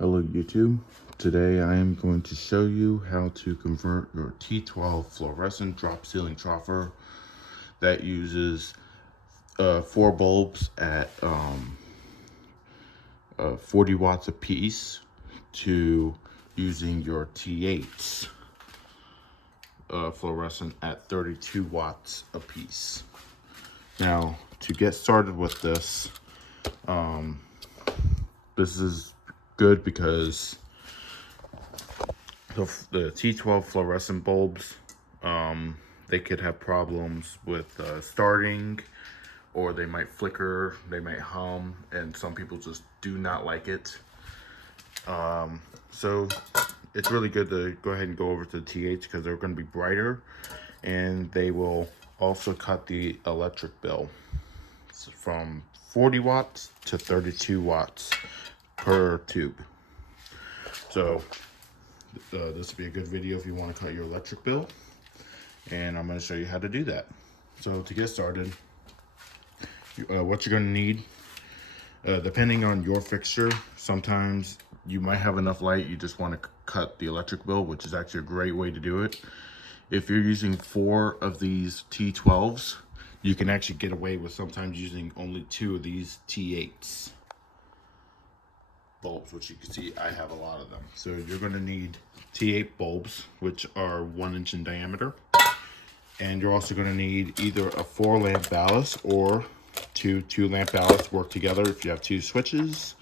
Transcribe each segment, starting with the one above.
Hello YouTube. Today I am going to show you how to convert your T12 fluorescent drop ceiling troffer that uses 4 bulbs at 40 watts a piece to using your T8s fluorescent at 32 watts a piece. Now to get started with this, this is good because the T12 fluorescent bulbs, they could have problems with starting, or they might flicker, they might hum, and some people just do not like it. So it's really good to go ahead and go over to the T8s because they're going to be brighter, and they will also cut the electric bill from 40 watts to 32 watts per tube. So this would be a good video if you want to cut your electric bill, and I'm going to show you how to do that. So to get started, what you're going to need, depending on your fixture, sometimes you might have enough light you just want to cut the electric bill, which is actually a great way to do it. If you're using 4 of these T12s, you can actually get away with sometimes using only 2 of these T8s bulbs, which you can see I have a lot of them. So you're going to need T8 bulbs, which are 1 inch in diameter, and you're also going to need either a 4 lamp ballast or 2 lamp ballasts work together if you have 2 switches.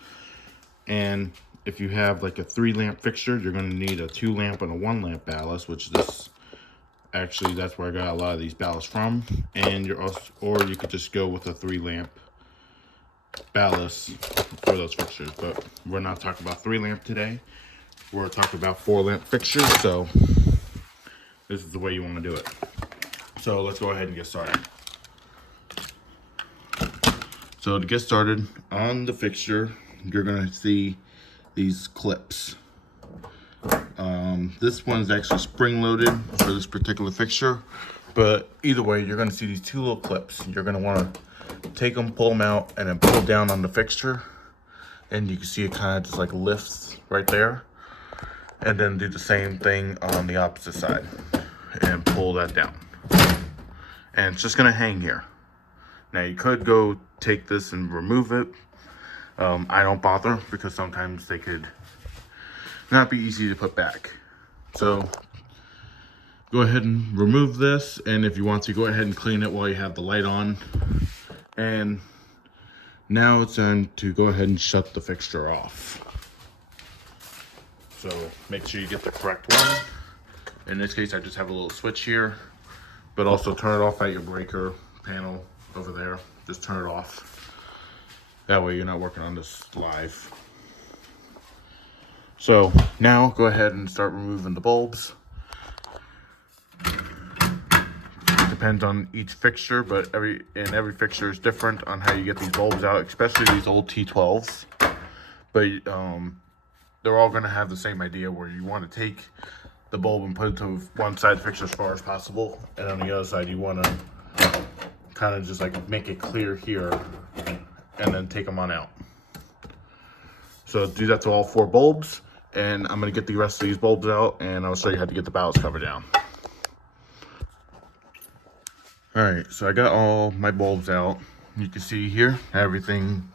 And if you have like a 3 lamp fixture, you're going to need a 2 lamp and a 1 lamp ballast, which this actually, that's where I got a lot of these ballasts from. And you're also, or you could just go with a 3 lamp ballast for those fixtures, but we're not talking about 3 lamp today. We're talking about 4 lamp fixtures, so this is the way you want to do it. So let's go ahead and get started. So to get started, on the fixture, you're going to see these clips. This one's actually spring loaded for this particular fixture, but either way, you're going to see these 2 little clips. You're going to want to take them, pull them out, and then pull down on the fixture, and you can see it kind of just like lifts right there. And then do the same thing on the opposite side and pull that down, and it's just going to hang here. Now you could go take this and remove it. I don't bother because sometimes they could not be easy to put back. So go ahead and remove this, and if you want to, go ahead and clean it while you have the light on. And now it's time to go ahead and shut the fixture off. So make sure you get the correct one. In this case, I just have a little switch here, but also turn it off at your breaker panel over there. Just turn it off. That way you're not working on this live. So now go ahead and start removing the bulbs. Depends on each fixture, but every fixture is different on how you get these bulbs out, especially these old T12s. But they're all going to have the same idea, where you want to take the bulb and put it to one side of the fixture as far as possible, and on the other side you want to kind of just like make it clear here, and then take them on out. So do that to all 4 bulbs, and I'm going to get the rest of these bulbs out, and I'll show you how to get the ballast cover down. Alright, so I got all my bulbs out. You can see here, everything,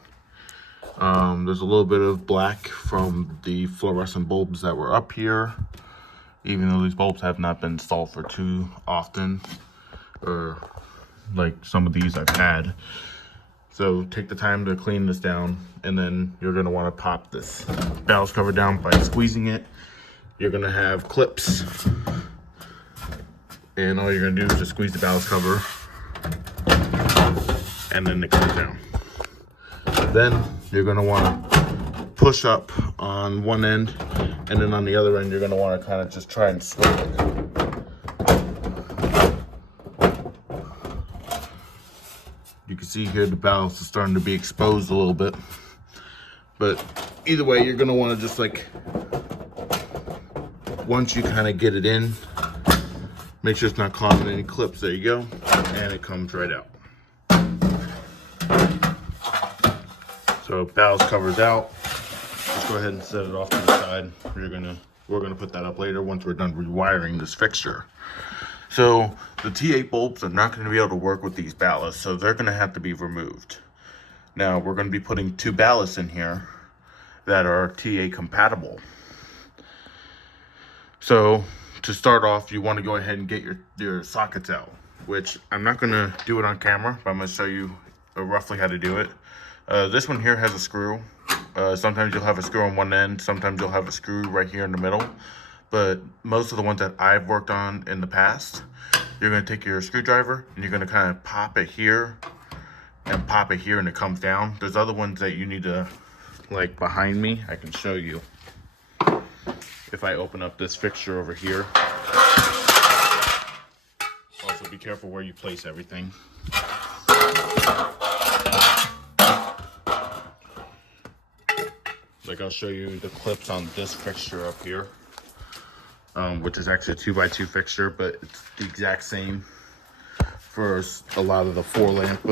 there's a little bit of black from the fluorescent bulbs that were up here, even though these bulbs have not been installed for too often, or like some of these I've had. So take the time to clean this down, and then you're going to want to pop this ballast cover down by squeezing it. You're going to have clips, and all you're going to do is just squeeze the ballast cover, and then it comes down. Then you're going to want to push up on one end, and then on the other end you're going to want to kind of just try and swing it. You can see here the ballast is starting to be exposed a little bit, but either way you're going to want to just like, once you kind of get it in, make sure it's not causing any clips. There you go, and it comes right out. So ballast covers out. Just go ahead and set it off to the side. We're gonna put that up later once we're done rewiring this fixture. So the T8 bulbs are not going to be able to work with these ballasts, so they're going to have to be removed. Now we're going to be putting 2 ballasts in here that are TA compatible. So to start off, you want to go ahead and get your sockets out, which I'm not going to do it on camera, but I'm going to show you roughly how to do it. This one here has a screw. Sometimes you'll have a screw on one end, sometimes you'll have a screw right here in the middle. But most of the ones that I've worked on in the past, you're going to take your screwdriver and you're going to kind of pop it here and pop it here, and it comes down. There's other ones that you need to, like behind me, I can show you. If I open up this fixture over here, also be careful where you place everything. Like I'll show you the clips on this fixture up here. Which is actually a 2x2 fixture, but it's the exact same for a lot of the 4-lamp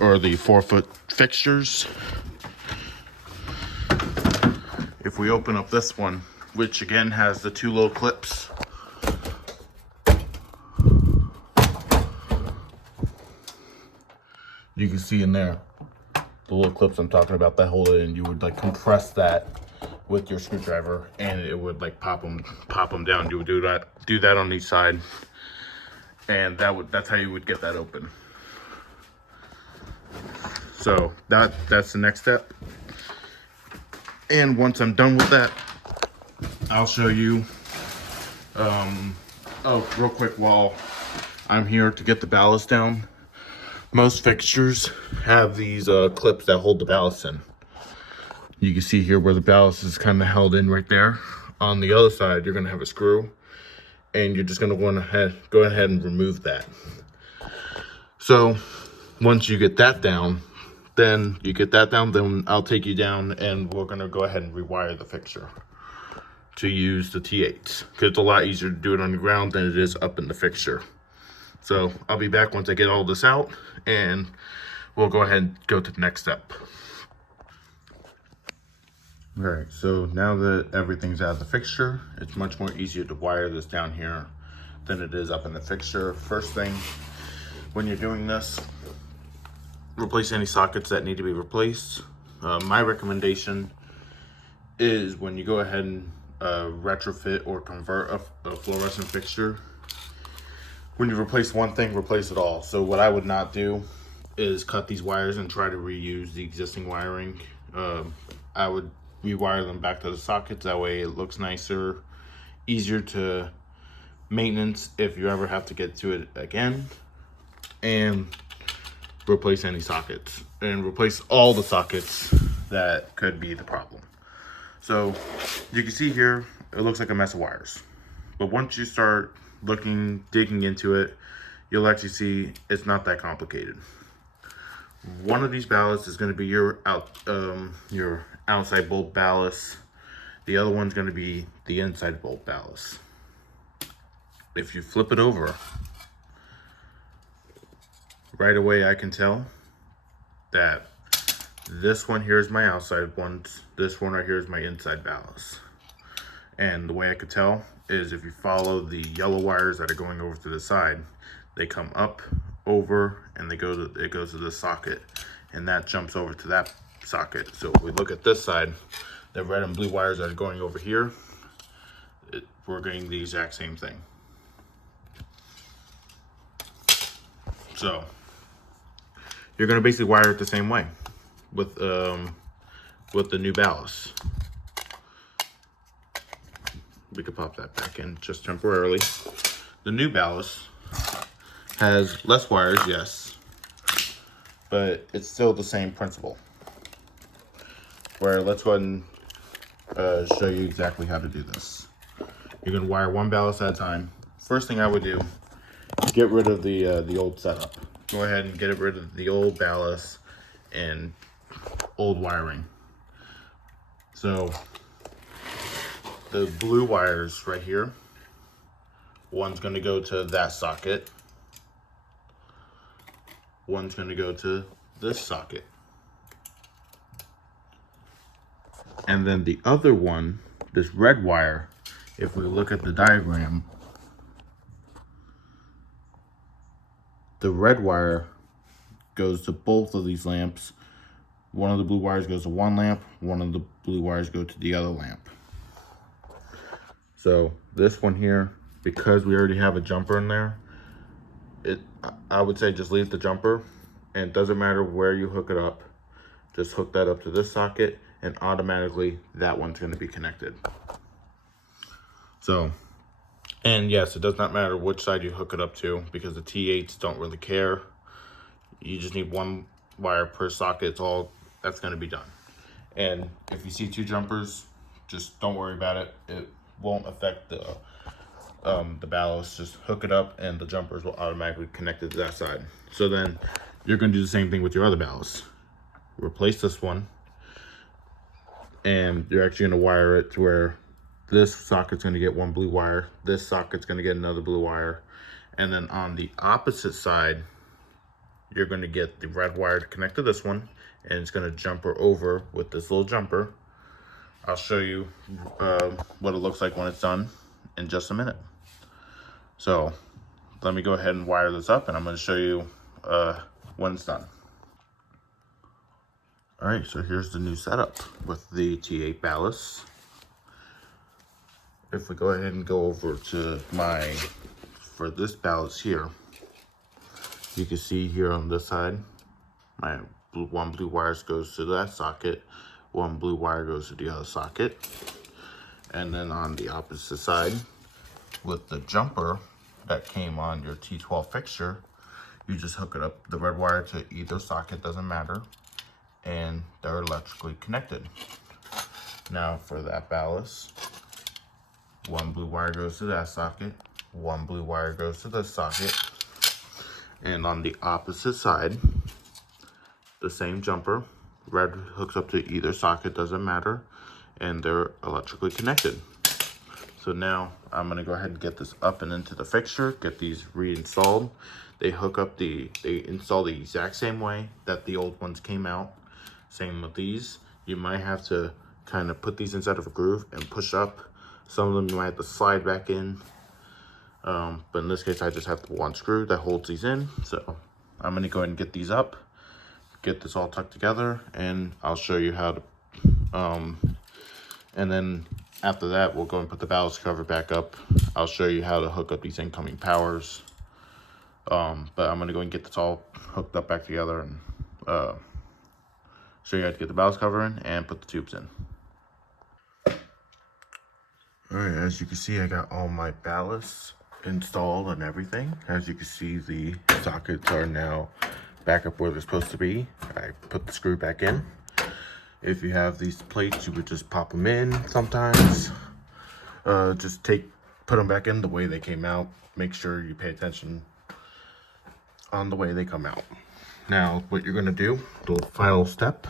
or the 4-foot fixtures. If we open up this one, which again has the 2 little clips, you can see in there the little clips I'm talking about that hold it in. You would like compress that with your screwdriver and it would like pop them down. You would do that on each side, and that's how you would get that open. So that's the next step. And once I'm done with that, I'll show you oh, real quick, while I'm here to get the ballast down, most fixtures have these clips that hold the ballast in. You can see here where the ballast is kind of held in right there. On the other side, you're gonna have a screw, and you're just gonna go ahead and remove that. So once you get that down, then I'll take you down and we're gonna go ahead and rewire the fixture to use the T8s, because it's a lot easier to do it on the ground than it is up in the fixture. So I'll be back once I get all this out, and we'll go ahead and go to the next step. All right, so now that everything's out of the fixture, it's much more easier to wire this down here than it is up in the fixture. First thing, when you're doing this, replace any sockets that need to be replaced. My recommendation is when you go ahead and retrofit or convert a fluorescent fixture, when you replace one thing, replace it all. So what I would not do is cut these wires and try to reuse the existing wiring. I would rewire them back to the sockets. That way it looks nicer, easier to maintenance if you ever have to get to it again. And replace any sockets, and replace all the sockets that could be the problem. So you can see here, it looks like a mess of wires. But once you start digging into it, you'll actually see it's not that complicated. One of these ballasts is going to be your outside bulb ballast. The other one's going to be the inside bulb ballast. If you flip it over, right away I can tell that this one here is my outside ones, this one right here is my inside ballast. And the way I could tell is if you follow the yellow wires that are going over to the side, they come up, over, and it goes to this socket, and that jumps over to that socket. So if we look at this side, the red and blue wires that are going over here, we're getting the exact same thing. So you're going to basically wire it the same way with the new ballast. We could pop that back in just temporarily. The new ballast has less wires, yes, but it's still the same principle. Where let's go ahead and show you exactly how to do this. You're going to wire one ballast at a time. First thing I would do, get rid of the old setup. Go ahead and get rid of the old ballast and old wiring. So the blue wires right here, one's going to go to that socket, one's going to go to this socket. And then the other one, this red wire, if we look at the diagram, the red wire goes to both of these lamps. One of the blue wires goes to one lamp, one of the blue wires go to the other lamp. So this one here, because we already have a jumper in there, I would say just leave the jumper, and it doesn't matter where you hook it up. Just hook that up to this socket and automatically that one's going to be connected. So, and yes, it does not matter which side you hook it up to because the T8s don't really care. You just need one wire per socket. It's all that's going to be done. And if you see two jumpers, just don't worry about it. It won't affect the ballast. Just hook it up and the jumpers will automatically connect it to that side. So then you're going to do the same thing with your other ballast. Replace this one, and you're actually going to wire it to where this socket's going to get one blue wire, this socket's going to get another blue wire, and then on the opposite side you're going to get the red wire to connect to this one, and it's going to jumper over with this little jumper. I'll show you what it looks like when it's done in just a minute. So let me go ahead and wire this up, and I'm going to show you when it's done. All right, so here's the new setup with the T8 ballast. If we go ahead and go over to for this ballast here, you can see here on this side, my one blue wire goes to that socket, one blue wire goes to the other socket. And then on the opposite side, with the jumper that came on your T12 fixture, you just hook it up, the red wire to either socket, doesn't matter, and they're electrically connected. Now for that ballast, one blue wire goes to that socket, one blue wire goes to this socket, and on the opposite side, the same jumper, red hooks up to either socket, doesn't matter, and they're electrically connected. So now I'm going to go ahead and get this up and into the fixture, get these reinstalled. They install the exact same way that the old ones came out. Same with these. You might have to kind of put these inside of a groove and push up. Some of them you might have to slide back in. But in this case, I just have the one screw that holds these in. So I'm going to go ahead and get these up, get this all tucked together, and I'll show you how to, and then after that, we'll go and put the ballast cover back up. I'll show you how to hook up these incoming powers. But I'm going to go and get this all hooked up back together and show you how to get the ballast cover in and put the tubes in. Alright, as you can see, I got all my ballasts installed and everything. As you can see, the sockets are now back up where they're supposed to be. I put the screw back in. If you have these plates, you would just pop them in sometimes. Just put them back in the way they came out. Make sure you pay attention on the way they come out. Now, what you're gonna do, the final step,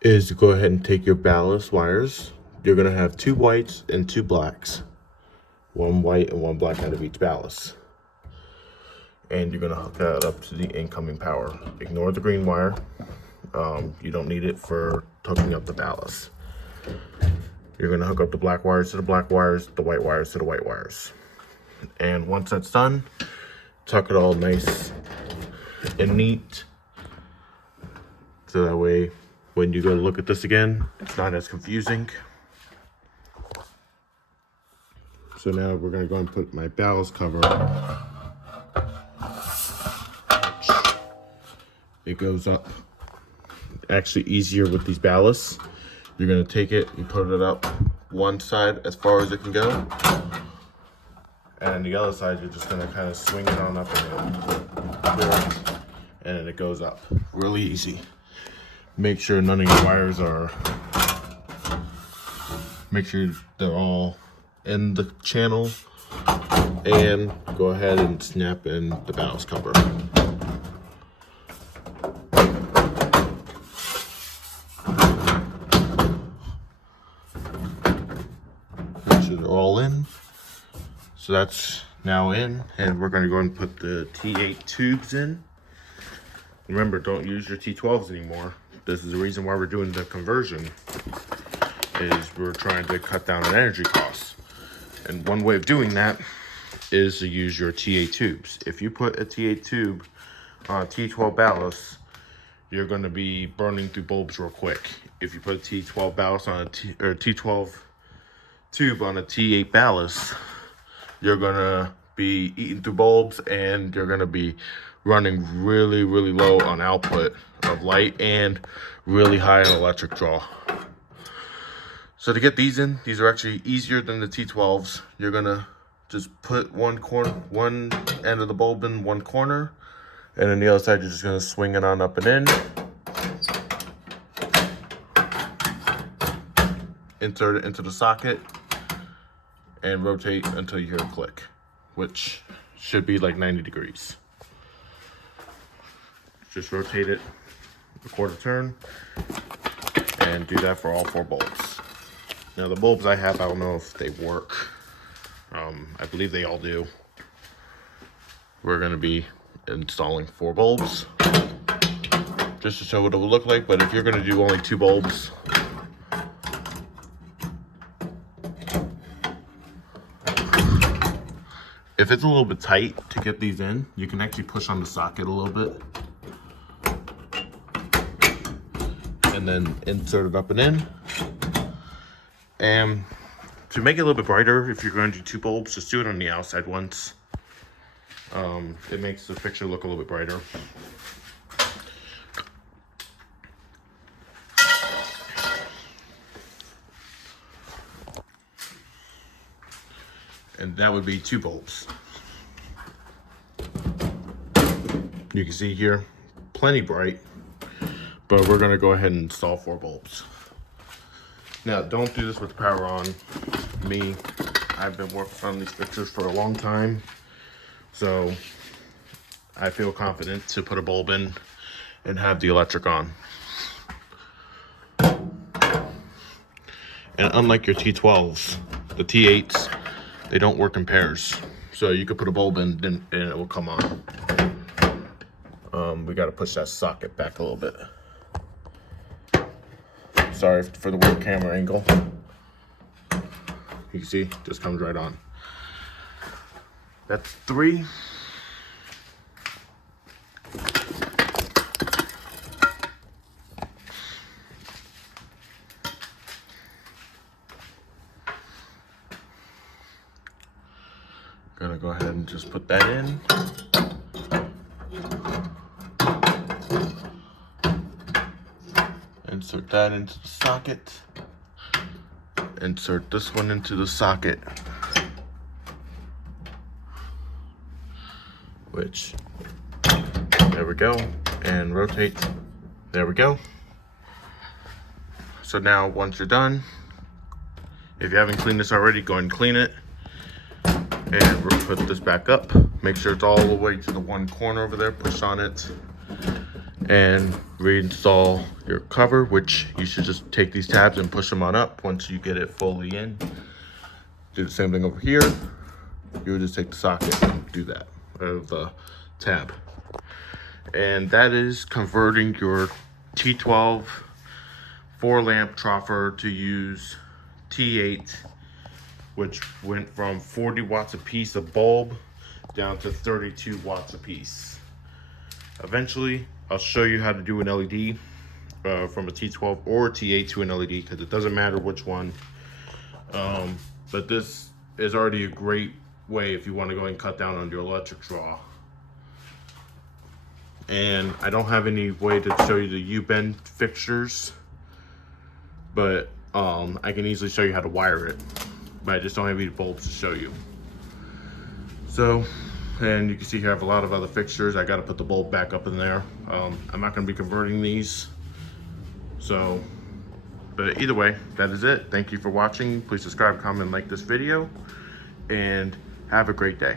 is to go ahead and take your ballast wires. You're gonna have 2 whites and 2 blacks. 1 white and 1 black out of each ballast. And you're gonna hook that up to the incoming power. Ignore the green wire. You don't need it for hooking up the ballast. You're gonna hook up the black wires to the black wires, the white wires to the white wires. And once that's done, tuck it all nice and neat. So that way, when you go to look at this again, it's not as confusing. So now we're gonna go and put my ballast cover. It goes up. Actually easier with these ballasts. You're gonna take it and put it up one side as far as it can go. And the other side, you're just gonna kind of swing it on up and then it goes up. Really easy. Make sure none of your wires make sure they're all in the channel, and go ahead and snap in the ballast cover. Make sure they're all in. So that's now in, and we're going to go and put the T8 tubes in. Remember, don't use your T12s anymore. This is the reason why we're doing the conversion. is we're trying to cut down on energy costs. And one way of doing that is to use your T8 tubes. If you put a T8 tube on a T12 ballast, you're going to be burning through bulbs real quick. If you put a T12 ballast on a T12 tube on a T8 ballast, you're going to be eating through bulbs, and you're going to be running really low on output of light and really high on electric draw. So to get these in, these are actually easier than the T12s. You're gonna just put one end of the bulb in one corner, and then the other side you're just gonna swing it on up and in. Insert it into the socket and rotate until you hear a click, which should be like 90 degrees. Just rotate it a quarter turn and do that for all 4 bulbs. Now the bulbs I have, I don't know if they work. I believe they all do. We're gonna be installing 4 bulbs just to show what it will look like, but if you're gonna do only 2 bulbs, if it's a little bit tight to get these in, you can actually push on the socket a little bit and then insert it up and in. And to make it a little bit brighter, if you're going to do 2 bulbs, just do it on the outside once. It makes the fixture look a little bit brighter. And that would be 2 bulbs. You can see here, plenty bright, but we're gonna go ahead and install 4 bulbs. Now, don't do this with the power on. Me, I've been working on these fixtures for a long time, so I feel confident to put a bulb in and have the electric on. And unlike your T12s, the T8s, they don't work in pairs. So you could put a bulb in and it will come on. We got to push that socket back a little bit. Sorry for the weird camera angle. You can see, just comes right on. That's 3. Gonna go ahead and just put that in. Insert that into the socket. Insert this one into the socket. Which, there we go. And rotate. There we go. So now once you're done, if you haven't cleaned this already, go ahead and clean it. And we'll put this back up. Make sure it's all the way to the one corner over there. Push on it. And reinstall your cover, which you should just take these tabs and push them on up once you get it fully in. Do the same thing over here. You would just take the socket and do that of the tab. And that is converting your T12 4-lamp troffer to use T8, which went from 40 watts a piece of bulb down to 32 watts a piece. Eventually, I'll show you how to do an LED from a T12 or T8 to an LED, because it doesn't matter which one. But this is already a great way if you want to go and cut down on your electric draw. And I don't have any way to show you the U-bend fixtures, but I can easily show you how to wire it. But I just don't have any bulbs to show you. So, and you can see here I have a lot of other fixtures. I got to put the bulb back up in there. I'm not going to be converting these. So, but either way, that is it. Thank you for watching. Please subscribe, comment, and like this video. And have a great day.